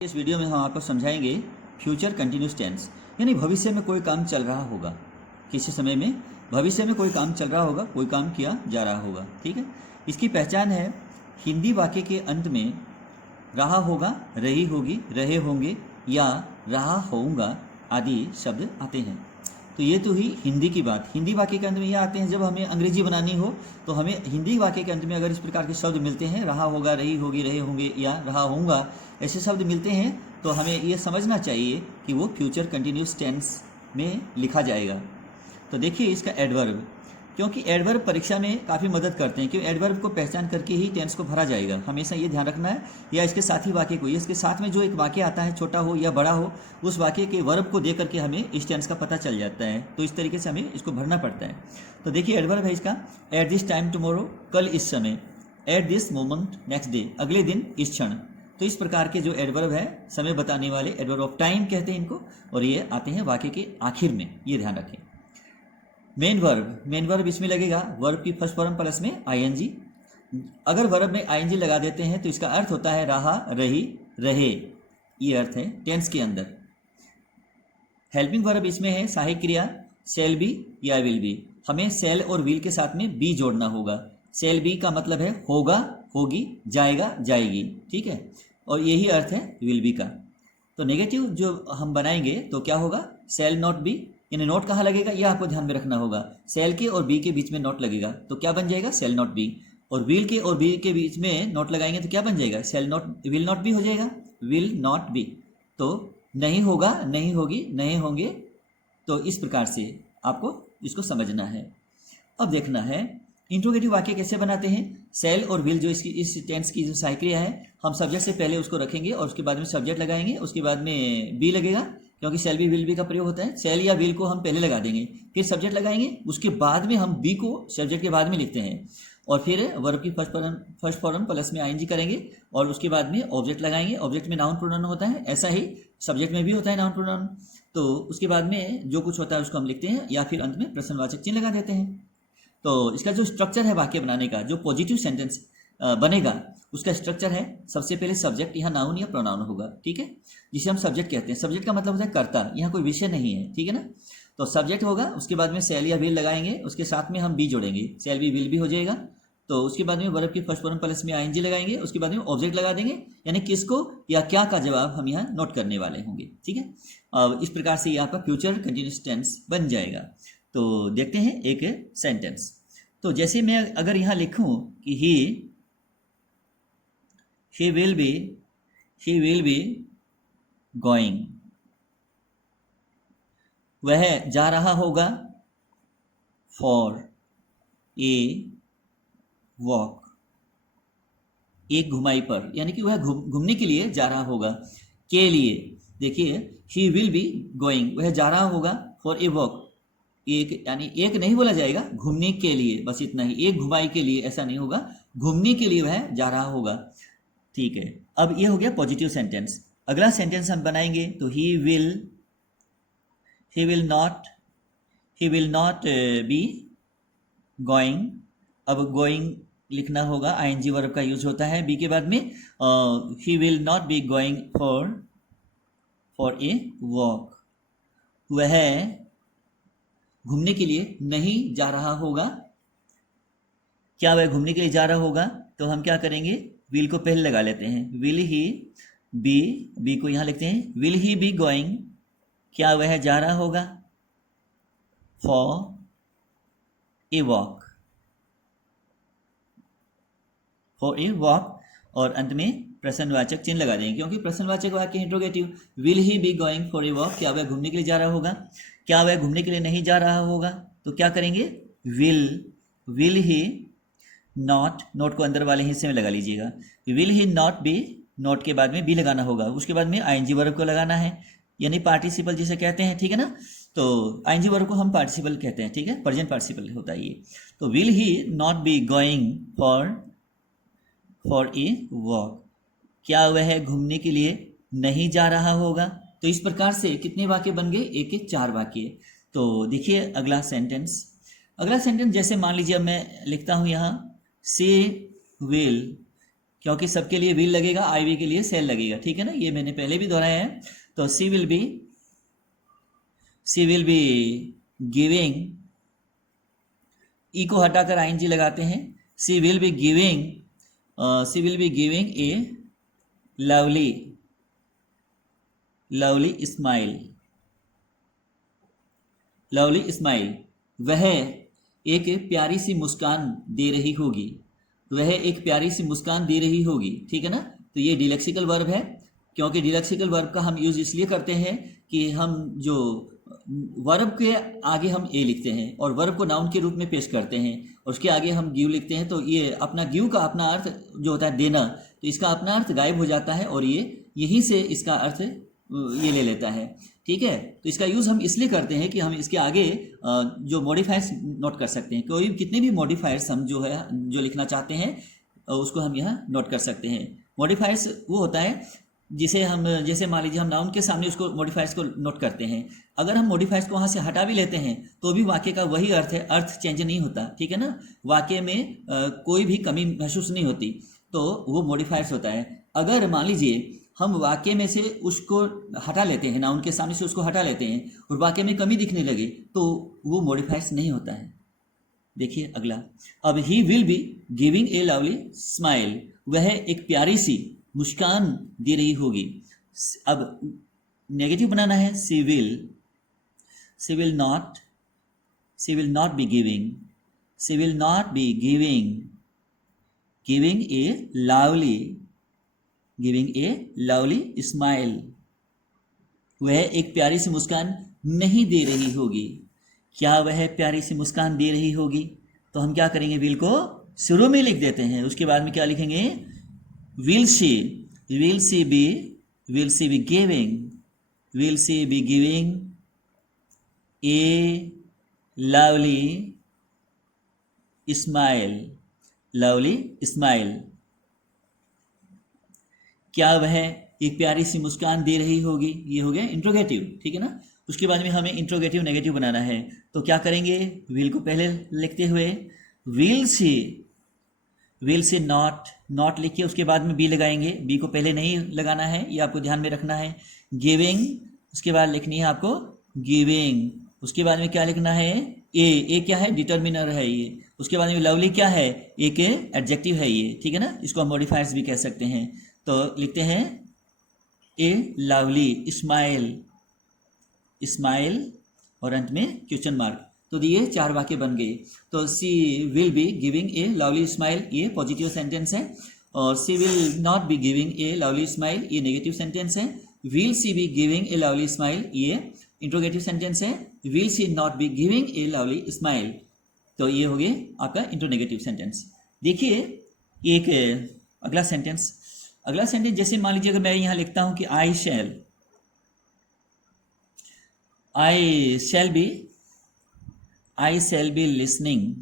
इस वीडियो में हम आपको समझाएंगे फ्यूचर कंटिन्यूस टेंस, यानी भविष्य में कोई काम चल रहा होगा। किसी समय में भविष्य में कोई काम चल रहा होगा, कोई काम किया जा रहा होगा। ठीक है, इसकी पहचान है हिंदी वाक्य के अंत में रहा होगा, रही होगी, रहे होंगे या रहा होऊंगा आदि शब्द आते हैं। तो ये तो हुई हिंदी की बात। हिंदी वाक्य के अंत में ये आते हैं जब हमें अंग्रेजी बनानी हो, तो हमें हिंदी वाक्य के अंत में अगर इस प्रकार के शब्द मिलते हैं, रहा होगा, रही होगी, रहे होंगे या रहा होऊंगा, ऐसे शब्द मिलते हैं तो हमें ये समझना चाहिए कि वो फ्यूचर कंटिन्यूस टेंस में लिखा जाएगा। तो देखिए इसका एडवर्ब, क्योंकि एडवर्ब परीक्षा में काफ़ी मदद करते हैं, क्योंकि एडवर्ब को पहचान करके ही टेंस को भरा जाएगा। हमेशा ये ध्यान रखना है, या इसके साथी वाक्य को, इसके साथ में जो एक वाक्य आता है, छोटा हो या बड़ा हो, उस वाक्य के वर्ब को दे करके हमें इस टेंस का पता चल जाता है। तो इस तरीके से हमें इसको भरना पड़ता है। तो देखिए एडवर्ब है इसका, एट दिस टाइम टुमारो, कल इस समय, at this moment next day, अगले दिन इस क्षण। तो इस प्रकार के जो एडवर्ब है, समय बताने वाले, एडवर्ब ऑफ टाइम कहते हैं इनको, और ये आते हैं वाक्य के आखिर में, ये ध्यान रखें। मेन वर्ब इसमें लगेगा, वर्ब की फर्स्ट फॉर्म प्लस में आईएनजी। अगर वर्ब में आईएनजी लगा देते हैं तो इसका अर्थ होता है रहा, रही, रहे, ये अर्थ है टेंस के अंदर। हेल्पिंग वर्ब इसमें है सहायक क्रिया, शैल बी या विल बी। हमें शैल और विल के साथ में बी जोड़ना होगा। शैल बी का मतलब है होगा, होगी, जाएगा, जाएगी। ठीक है, और यही अर्थ है विल बी का। तो नेगेटिव जो हम बनाएंगे तो क्या होगा, शैल नॉट बी, यानी नोट कहाँ लगेगा यह आपको ध्यान में रखना होगा। सेल के और बी के बीच में नोट लगेगा तो क्या बन जाएगा, सेल नॉट बी। और विल के और बी के बीच में नोट लगाएंगे तो क्या बन जाएगा, shall not, will not be हो जाएगा, विल नॉट बी। तो नहीं होगा, नहीं होगी, नहीं होंगे। तो इस प्रकार से आपको इसको समझना है। अब देखना है इंट्रोगेटिव वाक्य कैसे बनाते हैं। सेल और विल जो इसकी इस टेंस की जो सहायक क्रिया है, हम सब्जेक्ट से पहले उसको रखेंगे और उसके बाद में सब्जेक्ट लगाएंगे, उसके बाद में बी लगेगा, क्योंकि सेल बी विल बी का प्रयोग होता है। सेल या विल को हम पहले लगा देंगे, फिर सब्जेक्ट लगाएंगे, उसके बाद में हम बी को सब्जेक्ट के बाद में लिखते हैं, और फिर वर्ब की फर्स्ट फॉर्म प्लस में आईएनजी करेंगे, और उसके बाद में ऑब्जेक्ट लगाएंगे। ऑब्जेक्ट में नाउन प्रोनाउन होता है, ऐसा ही सब्जेक्ट में भी होता है नाउन प्रोनाउन। तो उसके बाद में जो कुछ होता है उसको हम लिखते हैं, या फिर अंत में प्रश्नवाचक चिन्ह लगा देते हैं। तो इसका जो स्ट्रक्चर है वाक्य बनाने का, जो पॉजिटिव सेंटेंस बनेगा उसका स्ट्रक्चर है, सबसे पहले सब्जेक्ट यहाँ नाउन या प्रोनाउन होगा। ठीक है, जिसे हम सब्जेक्ट कहते हैं। सब्जेक्ट का मतलब होता है कर्ता, यहाँ कोई विषय नहीं है। ठीक है ना, तो सब्जेक्ट होगा, उसके बाद में सेल या विल लगाएंगे, उसके साथ में हम बी जोड़ेंगे, सेल बी विल भी हो जाएगा। तो उसके बाद में वर्ब की फर्स्ट फॉर्म प्लस में आईएनजी लगाएंगे, उसके बाद में ऑब्जेक्ट लगा देंगे, यानी किसको या क्या का जवाब हम यहाँ नोट करने वाले होंगे। ठीक है, अब इस प्रकार से ये आपका फ्यूचर कंटिन्यूस टेंस बन जाएगा। तो देखते हैं एक सेंटेंस। तो जैसे मैं अगर यहाँ लिखूं कि he will be going, वह जा रहा होगा, for a walk, एक घुमाई पर, यानी कि वह घूमने के लिए जा रहा होगा, के लिए। देखिए he will be going, वह जा रहा होगा, for a walk, एक यानी एक नहीं बोला जाएगा, घूमने के लिए, बस इतना ही, एक घुमाई के लिए ऐसा नहीं होगा, घूमने के लिए वह जा रहा होगा। ठीक है, अब ये हो गया पॉजिटिव सेंटेंस। अगला सेंटेंस हम बनाएंगे तो he will not be going. अब गोइंग लिखना होगा, आईएनजी वर्ब का यूज होता है बी के बाद में। He will not be going for a walk, वह घूमने के लिए नहीं जा रहा होगा। क्या वह घूमने के लिए जा रहा होगा, तो हम क्या करेंगे, विल को पहले लगा लेते हैं, विल ही बी को यहाँ लिखते हैं, विल ही बी गोइंग, क्या वह जा रहा होगा, फॉर ए वॉक, और अंत में प्रश्नवाचक चिन्ह लगा देंगे, क्योंकि प्रश्नवाचक वाक्य interrogative. Will he be going for a walk, क्या वह घूमने के लिए जा रहा होगा। क्या वह घूमने के लिए नहीं जा रहा होगा, तो क्या करेंगे, विल ही नॉट, नोट को अंदर वाले हिस्से में लगा लीजिएगा, will he not be, note के बाद में बी लगाना होगा, उसके बाद में आईएनजी वर्ब को लगाना है, यानी पार्टिसिपल जिसे कहते हैं। ठीक है ना, तो आईएनजी वर्ब को हम पार्टिसिपल कहते हैं। ठीक है, प्रेजेंट पार्टिसिपल होता है ये। तो will he not be going for a walk, क्या वह घूमने के लिए नहीं जा रहा होगा। तो इस प्रकार से कितने वाक्य बन गए, एक एक 4 वाक्य। तो देखिए अगला सेंटेंस जैसे मान लीजिए अब मैं लिखता हूँ यहाँ, सी विल क्योंकि सबके लिए विल लगेगा, आई वी के लिए सेल लगेगा, ठीक है ना, ये मैंने पहले भी दोहराया है। तो she will be giving, E को हटाकर आईएनजी लगाते हैं, she will be giving a lovely smile, वह एक प्यारी सी मुस्कान दे रही होगी, ठीक है ना। तो ये डिलेक्सिकल वर्ब है, क्योंकि डिलेक्सिकल वर्ब का हम यूज इसलिए करते हैं कि हम जो वर्ब के आगे हम ए लिखते हैं और वर्ब को नाउन के रूप में पेश करते हैं और उसके आगे हम गिव लिखते हैं, तो ये अपना गिव का अपना अर्थ जो होता है देना, तो इसका अपना अर्थ गायब हो जाता है और ये यहीं से इसका अर्थ ये ले लेता है, ठीक है। तो इसका यूज़ हम इसलिए करते हैं कि हम इसके आगे जो मॉडिफायर्स नोट कर सकते हैं, कोई कितने भी मॉडिफायर्स हम जो लिखना चाहते हैं उसको हम यहाँ नोट कर सकते हैं। मॉडिफायर्स वो होता है जिसे हम, जैसे मान लीजिए हम नाउन के सामने उसको मॉडिफायर्स को नोट करते हैं, अगर हम मॉडिफायर्स को वहाँ से हटा भी लेते हैं तो भी वाक्य का वही अर्थ है, अर्थ चेंज नहीं होता, ठीक है ना, वाक्य में कोई भी कमी महसूस नहीं होती, तो वो मॉडिफायर्स होता है। अगर मान लीजिए हम वाक्य में से उसको हटा लेते हैं, नाउन के सामने से उसको हटा लेते हैं और वाक्य में कमी दिखने लगे, तो वो मॉडिफायर्स नहीं होता है। देखिए अगला, अब he will be giving a lovely smile, वह एक प्यारी सी मुस्कान दे रही होगी। अब नेगेटिव बनाना है, she will not be giving a lovely smile, वह एक प्यारी सी मुस्कान नहीं दे रही होगी। क्या वह प्यारी सी मुस्कान दे रही होगी? तो हम क्या करेंगे, विल को शुरू में लिख देते हैं, उसके बाद में क्या लिखेंगे, will she be giving a lovely smile, क्या वह एक प्यारी सी मुस्कान दे रही होगी। ये हो गया इंट्रोगेटिव, ठीक है ना। उसके बाद में हमें इंट्रोगेटिव नेगेटिव बनाना है, तो क्या करेंगे, विल को पहले लिखते हुए विल सी नॉट लिखिए, उसके बाद में बी लगाएंगे, बी को पहले नहीं लगाना है, ये आपको ध्यान में रखना है। गिविंग, उसके बाद लिखनी है आपको गिविंग, उसके बाद में क्या लिखना है, ए क्या है, डिटर्मिनर है ये, उसके बाद में लवली क्या है, एक एडजेक्टिव है ये, ठीक है ना, इसको हम मॉडिफायर्स भी कह सकते हैं। तो लिखते हैं ए लवली स्माइल और अंत में क्वेश्चन मार्क। तो ये 4 वाक्य बन गए। तो she will be giving a lovely smile, ये पॉजिटिव सेंटेंस है, और she will not be giving a lovely smile, ये नेगेटिव सेंटेंस है। Will she be giving a lovely smile, ये इंट्रोगेटिव सेंटेंस है। Will she not be giving a lovely smile, तो ये हो गया आपका इंट्रोनेगेटिव सेंटेंस। देखिए एक अगला सेंटेंस, जैसे मान लीजिए अगर मैं यहाँ लिखता हूँ कि आई शैल बी लिसनिंग।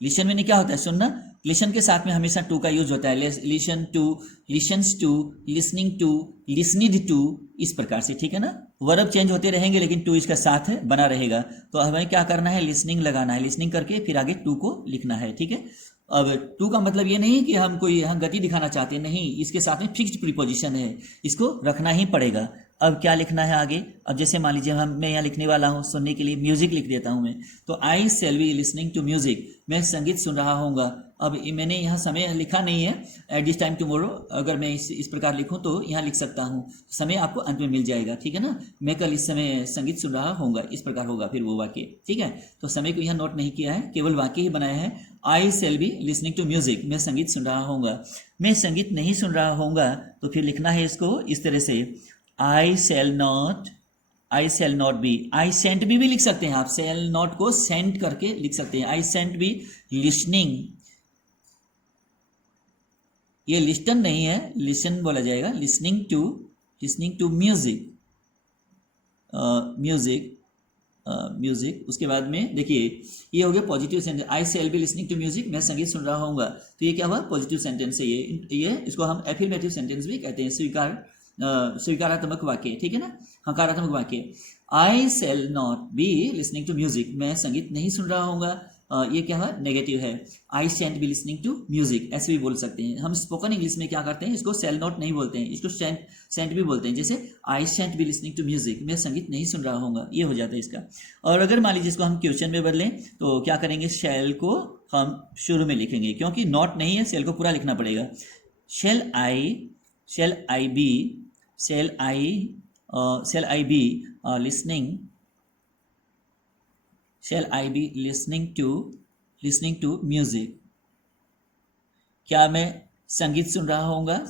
लिसन में क्या होता है, सुनना। लिसन के साथ में हमेशा टू का यूज होता है, listen to, listens to, listening to, listened to, इस प्रकार से, ठीक है ना। वर्ब चेंज होते रहेंगे लेकिन टू इसका साथ बना रहेगा। तो हमें क्या करना है, लिसनिंग लगाना है, लिसनिंग करके फिर आगे टू को लिखना है, ठीक है। अब टू का मतलब ये नहीं कि हम कोई यहाँ गति दिखाना चाहते हैं, नहीं, इसके साथ में फिक्स्ड प्रीपोजिशन है, इसको रखना ही पड़ेगा। अब क्या लिखना है आगे, अब जैसे मान लीजिए मैं यहाँ लिखने वाला हूँ, सुनने के लिए म्यूजिक लिख देता हूँ मैं, तो I shall be listening to music, मैं संगीत सुन रहा होऊंगा। अब मैंने यहाँ समय लिखा नहीं है, एट दिस टाइम टुमारो, अगर मैं इस प्रकार लिखूँ तो यहाँ लिख सकता हूँ, समय आपको अंत में मिल जाएगा, ठीक है ना। मैं कल इस समय संगीत सुन रहा होऊंगा, इस प्रकार होगा फिर वो वाक्य, ठीक है। तो समय को यहाँ नोट नहीं किया है, केवल वाक्य ही बनाया है। I shall be listening to music, मैं संगीत सुन रहा होऊंगा। मैं संगीत नहीं सुन रहा होऊंगा तो फिर लिखना है इसको इस तरह से, I shall not be, I shan't भी लिख सकते हैं आप, शैल नॉट को सेंट करके लिख सकते हैं, आई सेंट बी लिसनिंग, ये लिस्टन नहीं है, लिसन बोला जाएगा, लिसनिंग टू म्यूजिक। उसके बाद में देखिए ये हो गया positive sentence, I shall be listening to music, मैं संगीत सुन रहा होऊंगा, तो ये क्या हुआ, पॉजिटिव सेंटेंस है ये इसको हम एफर्मेटिव सेंटेंस भी कहते हैं, स्वीकारात्मक वाक्य, ठीक है ना, हकारात्मक वाक्य। I shall not be listening to music, मैं संगीत नहीं सुन रहा होऊंगा, ये क्या है, नेगेटिव है। I shan't be listening to music ऐसे भी बोल सकते हैं। हम स्पोकन इंग्लिश में क्या करते हैं, इसको शेल नॉट नहीं बोलते हैं, इसको शेंट भी बोलते हैं। जैसे I shan't be listening to music, मैं संगीत नहीं सुन रहा हूँगा, ये हो जाता है इसका। और अगर मान लीजिए इसको हम क्वेश्चन में बदलें तो क्या करेंगे, शेल को हम शुरू में लिखेंगे, क्योंकि नॉट नहीं है, शेल को पूरा लिखना पड़ेगा। Shall I be listening, shall I be listening to music, क्या मैं संगीत सुन रहा होऊंगा।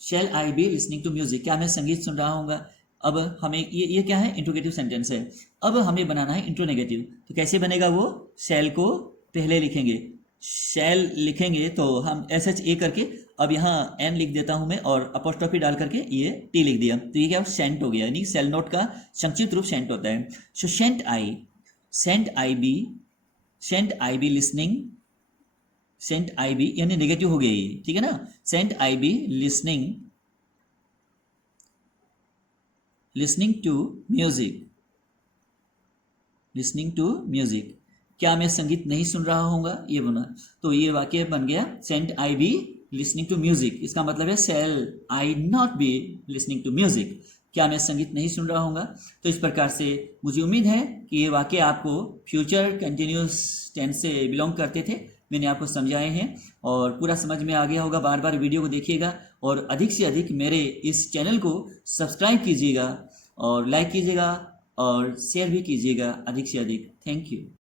shall I be listening to music, क्या मैं संगीत सुन रहा होऊंगा। अब हमें ये क्या है, इंट्रोगेटिव सेंटेंस है। अब हमें बनाना है इंट्रोनेगेटिव, तो कैसे बनेगा वो, shall को पहले लिखेंगे, shall लिखेंगे तो हम SHA करके, अब यहाँ N लिख देता हूं मैं और अपोस्ट्रोफी डाल करके ये T लिख दिया, तो ये क्या शेंट हो गया, यानी शेल नोट का संक्षिप्त रूप शेंट होता है। So shan't I be listening, shan't I be यानी नेगेटिव हो गया ये, ठीक है ना। Shan't I be listening to music, क्या मैं संगीत नहीं सुन रहा होऊंगा, ये बना। तो ये वाक्य बन गया shan't I be listening to music, इसका मतलब है shall I not be listening to music, क्या मैं संगीत नहीं सुन रहा होऊंगा। तो इस प्रकार से मुझे उम्मीद है कि ये वाक्य आपको फ्यूचर कंटिन्यूस टेंस से बिलोंग करते थे, मैंने आपको समझाए हैं और पूरा समझ में आ गया होगा। बार बार वीडियो को देखिएगा और अधिक से अधिक मेरे इस चैनल को सब्सक्राइब कीजिएगा और लाइक कीजिएगा और शेयर भी कीजिएगा अधिक से अधिक। Thank you.